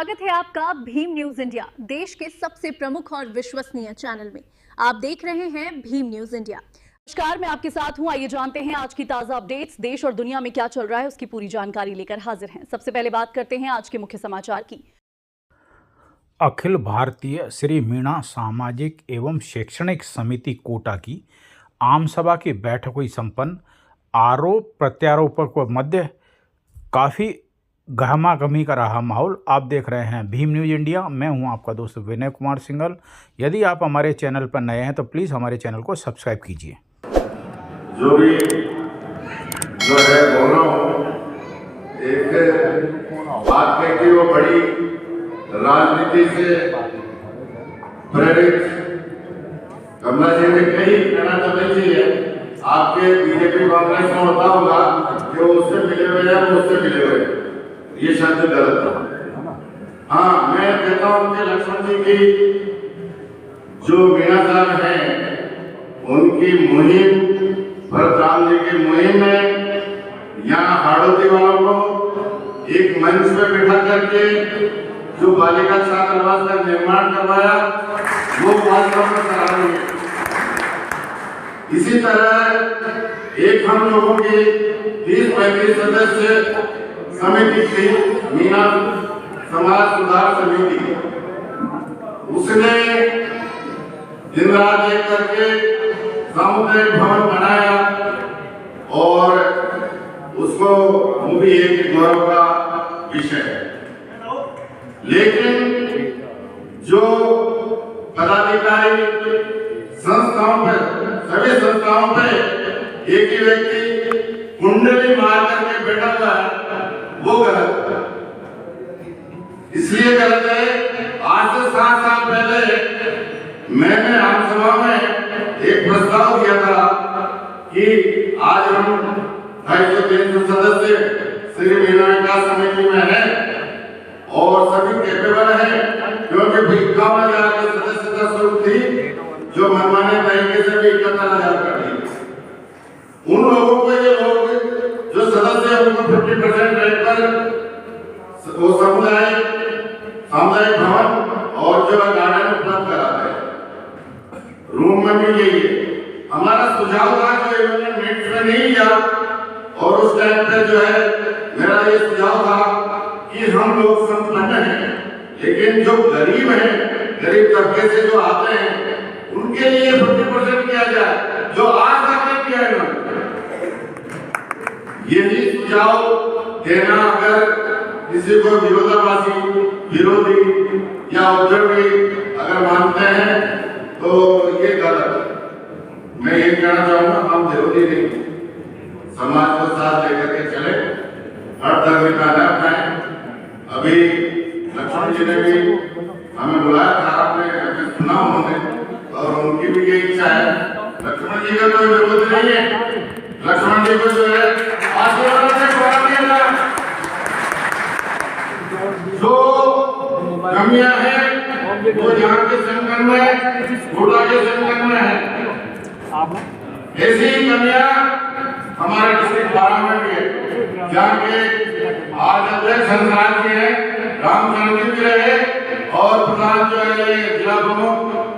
स्वागत है आपका भीम न्यूज इंडिया, देश के सबसे प्रमुख और विश्वसनीय चैनल में। आप देख रहे हैं भीम न्यूज इंडिया। नमस्कार, मैं आपके साथ हूं। आइए जानते हैं आज की ताजा अपडेट्स। देश और दुनिया में क्या चल रहा है उसकी पूरी जानकारी लेकर हाजिर हैं। सबसे पहले बात करते हैं आज के मुख्य समाचार की। अखिल भारतीय श्री मीणा सामाजिक एवं शैक्षणिक समिति कोटा की आम सभा की बैठक हुई संपन्न। आरोप प्रत्यारोपों के मध्य काफ़ी गहमागहमी का रहा माहौल। आप देख रहे हैं भीम न्यूज इंडिया। मैं हूं आपका दोस्त विनय कुमार सिंघल। यदि आप हमारे चैनल पर नए हैं तो प्लीज़ हमारे चैनल को सब्सक्राइब कीजिए। जो है बोल रहा हूँ, एक बात है कि वो बड़ी राजनीति से प्रेरित कमला जी ने कही कहना तो नहीं चाहिए। आपके बीजेपी कांग्रेस में होता होगा कि वो उससे मिले हुए हैं, वो उससे मिले हुए हैं, ये शब्द गलत था। हाँ, मैं कहता हूँ कि लक्ष्मण जी की जो मीणा साहब हैं उनकी मुहिम, भरतराम जी की मुहिम में यहाँ हाड़ोती वालों को एक मंच पे बिठा करके जो बालिका छात्रावास का निर्माण करवाया वो वास्तव में सराहनीय है। इसी तरह एक हम लोगों की 30-35 सदस्य समिति थी, मीणा समाज सुधार समिति, उसने दिन रात एक करके सामुदायिक भवन बनाया और उसको वो भी एक गौरव का विषय है। लेकिन जो पदाधिकारी संस्थाओं पर, सभी संस्थाओं पर एक ही व्यक्ति कुंडली मार करके बैठा हुआ है, वो गलत है। इसलिए गलत है, आज से 7 साल पहले मैंने आमसभा में एक प्रस्ताव दिया था कि आज हम 250-300 सदस्य श्री मीणा विकास समिति में हैं और सभी कैपेबल हैं, क्योंकि 51,000 की सदस्यता शुल्क थी जो मनमाने तरीके से भी 71,000 कर दी। उन लोगों को, ये लोग जो सदस्य हैं उनको 50% रेट पर वो सामुदायिक भवन और जो गार्डन उपलब्ध कराते हैं। रूम में भी यही है। हमारा सुझाव था जो इन्होंने मिनट्स में नहीं लिया और उस टाइम पे जो है मेरा ये सुझाव था कि हम लोग संपन्न हैं, लेकिन जो गरीब हैं, गरीब तबके से जो आते हैं उनके लिए 50% किया जाए, जो आज तक नहीं किया इन्होंने। यही सुझाव देना अगर किसी को विरोधी या उपद्रवी अगर मानते हैं तो ये गलत है। मैं ये कहना चाहूंगा, हम विरोधी नहीं, समाज को साथ लेकर के चले, हर धर्म का न अपनाएं। अभी लक्ष्मण जी ने भी हमें बुलाया था, आपने सुना उन्होंने, और उनकी भी ये इच्छा है। लक्ष्मण जी का कोई विरोध नहीं है, लक्ष्मण जी को जो है आशीर्वाद से बना दिया। जो कमियां हैं वो यहाँ के संगठन में, गोटा के संगठन में है। ऐसी कमियां हमारे डिस्ट्रिक्ट 12 में भी है, जहाँ के आज अध्यक्ष हंसराज जी हैं, रामचंद्र जी भी रहे और प्रधान जो है ये जिला प्रमुख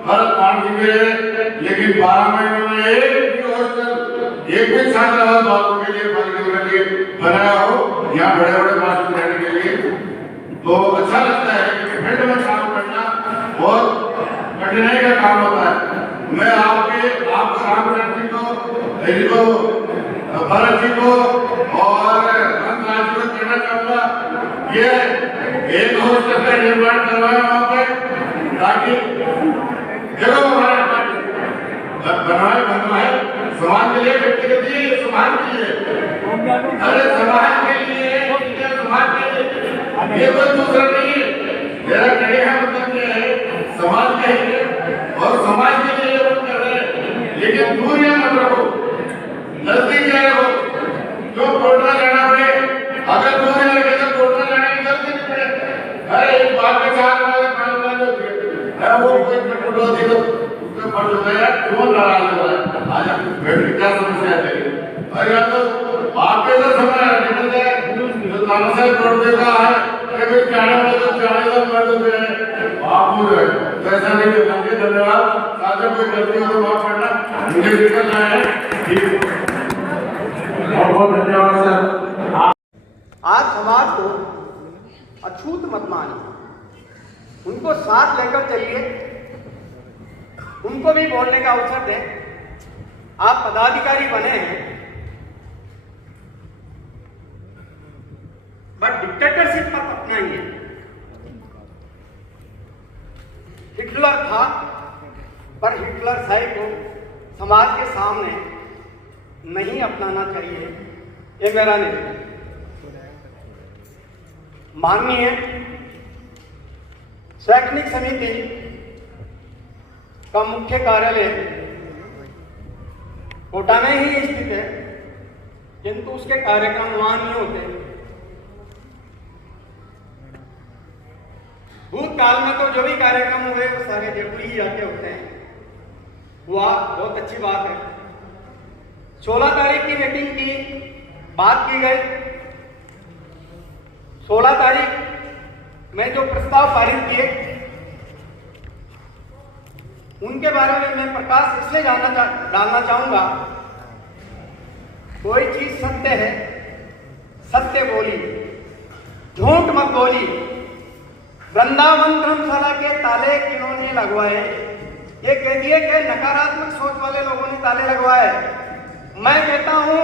भरत पांड जी भी रहे, लेकिन 12 में इन्होंने एक भी हॉस्टल, एक भी छात्रावास बालकों के लिए, बालिकाओं के लिए बनाया हो, यहाँ बड़े-बड़े मास्टर रहने के लिए। तो अच्छा लगता है कि फील्ड में काम करना बहुत कठिनाई का काम होता है। मैं आपको रामचंद्र जी को, भरत जी को और हंसराज जी को कहना चाहूंगा, ये एक हॉस्टल का निर्माण करवाया वहां पे, ताकि जगह हमारे बनवाए समाज के लिए, व्यक्तिगत लिए, समाज के लिए, अरे समाज के लिए, समाज के लिए, ये कोई दूसरा नहीं है। मेरा कहने का मतलब ये है, समाज के लिए और समाज के लिए ये लोग कर रहे हैं, लेकिन दूरियां मत रखो, नजदीक रहो। जो कोटा जाना पड़े, अगर दूरियां लगे तो कोटा जाने की जरूरत नहीं पड़े। अरे एक बात के साथ वो कोई पेट्रोल दे दो, उसका फर्ज होता है, क्यों नाराज हो रहा है, आजा बैठ क्या समस्या है। अरे यार तो आपके तो समय निकल जाए, जो तानाशाही रोड देखा है कभी चाहे मैं तो जो है आपको जो है पैसा नहीं दे सकते। धन्यवाद। साथ कोई गलती हो तो माफ करना, मुझे निकलना है। ठीक, बहुत बहुत धन्यवाद सर। आज समाज को अछूत मत मानिए, उनको साथ लेकर चलिए, उनको भी बोलने का अवसर दें। आप पदाधिकारी बने हैं, बट डिक्टेटरशिप मत अपनाइए। हिटलर था, पर हिटलर साई को समाज के सामने नहीं अपनाना चाहिए, ये मेरा निर्णय। माननीय शैक्षणिक समिति का मुख्य कार्यालय कोटा में ही स्थित है, किंतु उसके कार्यक्रम वहां नहीं होते। भूतकाल में तो जो भी कार्यक्रम हुए वो सारे जयपुर ही जाके होते हैं, हुआ, बहुत अच्छी बात है। 16 तारीख की मीटिंग की बात की गई। 16 तारीख में जो प्रस्ताव पारित किए उनके बारे में मैं प्रकाश इसलिए डालना चाहूंगा। कोई चीज सत्य है, सत्य बोली, झूठ मत बोली। वृंदावन धर्मशाला के ताले किन्होंने लगवाए? ये कह दिए कि नकारात्मक सोच वाले लोगों ने ताले लगवाए। मैं कहता हूं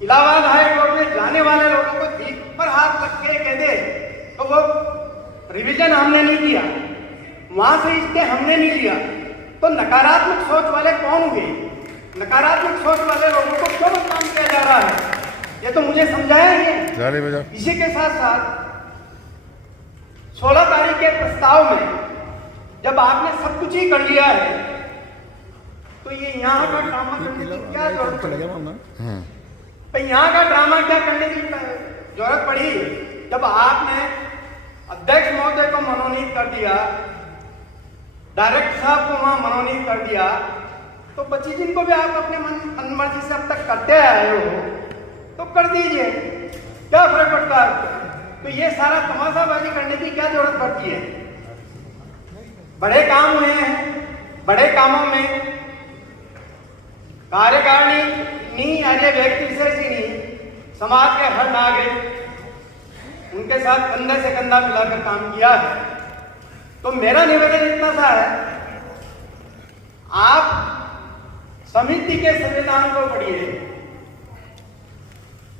इलाहाबाद हाई कोर्ट में जाने वाले लोगों को दीप पर हाथ रख के कह दे तो वो रिवीजन हमने नहीं किया, वहां से इसके हमने नहीं लिया, तो नकारात्मक सोच वाले कौन हुए? नकारात्मक सोच वाले लोगों को क्यों बदनाम किया जा रहा है? ये तो मुझे समझाया ही है। इसी के साथ साथ 16 तारीख के प्रस्ताव में जब आपने सब कुछ ही कर लिया है तो ये यहाँ का ड्रामा करने की क्या जरूरत पड़ी? यहाँ का ड्रामा क्या करने की जरूरत पड़ी? जब आपने अध्यक्ष महोदय को मनोनीत कर दिया, डायरेक्टर साहब को वहां मनोनीत कर दिया, तो 25 दिन को भी आप अपने मन मर्जी से अब तक करते आए हो, तो कर दीजिए, क्या फर्क पड़ता है? तो ये सारा तमाशाबाजी करने की क्या जरूरत पड़ती है? बड़े काम हुए हैं, बड़े कामों में कार्यकारिणी नहीं, ऐसे व्यक्ति विशेष ही नहीं, समाज के हर नागरिक उनके साथ कंधे से कंधा मिलाकर काम किया है। तो मेरा निवेदन इतना सा है, आप समिति के संविधान को पढ़िए।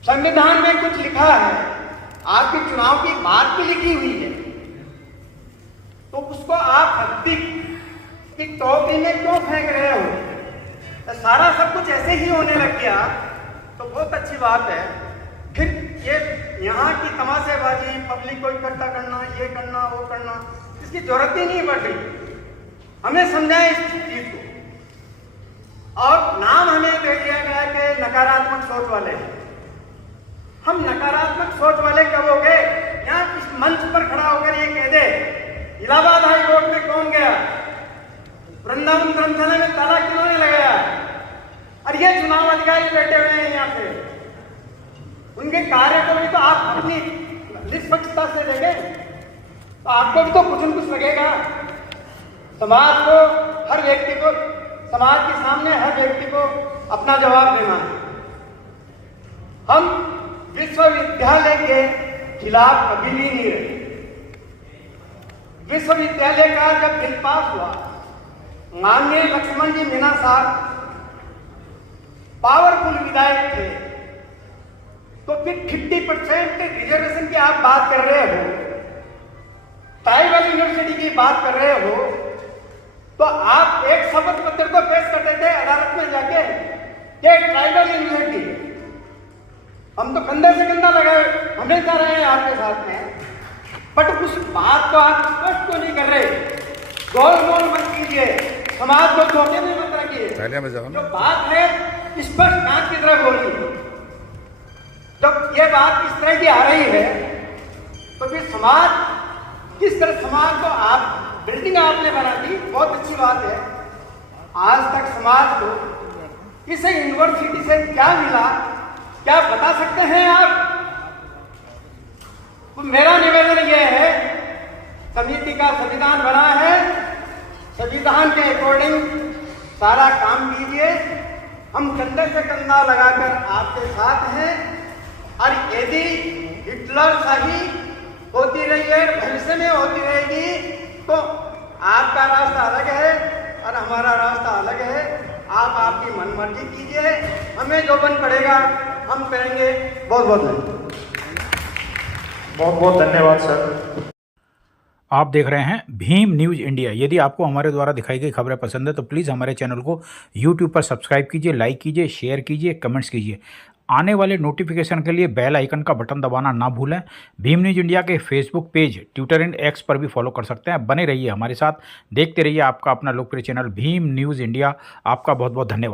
संविधान में कुछ लिखा है, आपके चुनाव की बात भी लिखी हुई है, तो उसको आप हत्ती की टोपी में क्यों फेंक रहे हो? सारा सब कुछ ऐसे ही होने लग गया तो बहुत अच्छी बात है। फिर ये यहाँ की तमाशेबाजी, पब्लिक को इकट्ठा करना, ये करना, वो करना, इसकी जरूरत ही नहीं पड़ रही। हमें समझाएं इस चीज को। और नाम हमें दे दिया गया कि नकारात्मक सोच वाले हैं। हम नकारात्मक सोच वाले कब हो गए? यहाँ इस मंच पर खड़ा होकर ये कह दे इलाहाबाद हाई कोर्ट में कौन गया, वृंदावन धर्मशाला में ताला किन्होंने लगाया, और ये चुनाव अधिकारी बैठे हुए हैं यहाँ पे, उनके कार्य को भी तो आप अपनी निष्पक्षता से देंगे, तो आपको भी तो कुछ न कुछ लगेगा। समाज को, हर व्यक्ति को, समाज के सामने हर व्यक्ति को अपना जवाब देना है। हम विश्वविद्यालय के खिलाफ कभी भी नहीं रहे। विश्वविद्यालय का जब बिल पास हुआ, माननीय लक्ष्मण जी मीणा साहब पावरफुल विधायक थे, तो फिर 50% रिजर्वेशन की आप बात कर रहे हो, ट्राइबल यूनिवर्सिटी की बात कर रहे हो, तो आप एक शपथ पत्र तो पेश कर देते अदालत में जाके कि ट्राइबल यूनिवर्सिटी, हम तो कंधे से कंधा लगाए हमेशा रहे हैं आपके साथ में, बट उस बात को आप स्पष्ट तो नहीं कर रहे। गोल गोल मत कीजिए, समाज को धोखे में मत रखिए। जो बात है स्पष्ट कांच की तरह बोलिए। जब ये बात इस तरह की आ रही है तो फिर समाज, किस तरह समाज को आप बिल्डिंग आपने बना दी, बहुत अच्छी बात है। आज तक समाज को इस यूनिवर्सिटी से क्या मिला, क्या बता सकते हैं आप? तो मेरा निवेदन यह है, समिति का संविधान बना है, संविधान के अकॉर्डिंग सारा काम कीजिए। हम कंधे से कंधा लगाकर आपके साथ हैं। और यदि हिटलर शाही होती रही है, भविष्य में होती रहेगी, तो आपका रास्ता अलग है और हमारा रास्ता अलग है। आप आपकी मनमर्जी कीजिए, हमें जो बन पड़ेगा हम करेंगे। बहुत बहुत धन्यवाद सर। आप देख रहे हैं भीम न्यूज़ इंडिया। यदि आपको हमारे द्वारा दिखाई गई खबरें पसंद है तो प्लीज़ हमारे चैनल को यूट्यूब पर सब्सक्राइब कीजिए, लाइक कीजिए, शेयर कीजिए, कमेंट्स कीजिए। आने वाले नोटिफिकेशन के लिए बेल आइकन का बटन दबाना ना भूलें। भीम न्यूज़ इंडिया के Facebook page, Twitter and x पर भी फॉलो कर सकते हैं। बने रहिए हमारे साथ, देखते रहिए आपका अपना लोकप्रिय चैनल भीम न्यूज़ इंडिया। आपका बहुत बहुत धन्यवाद।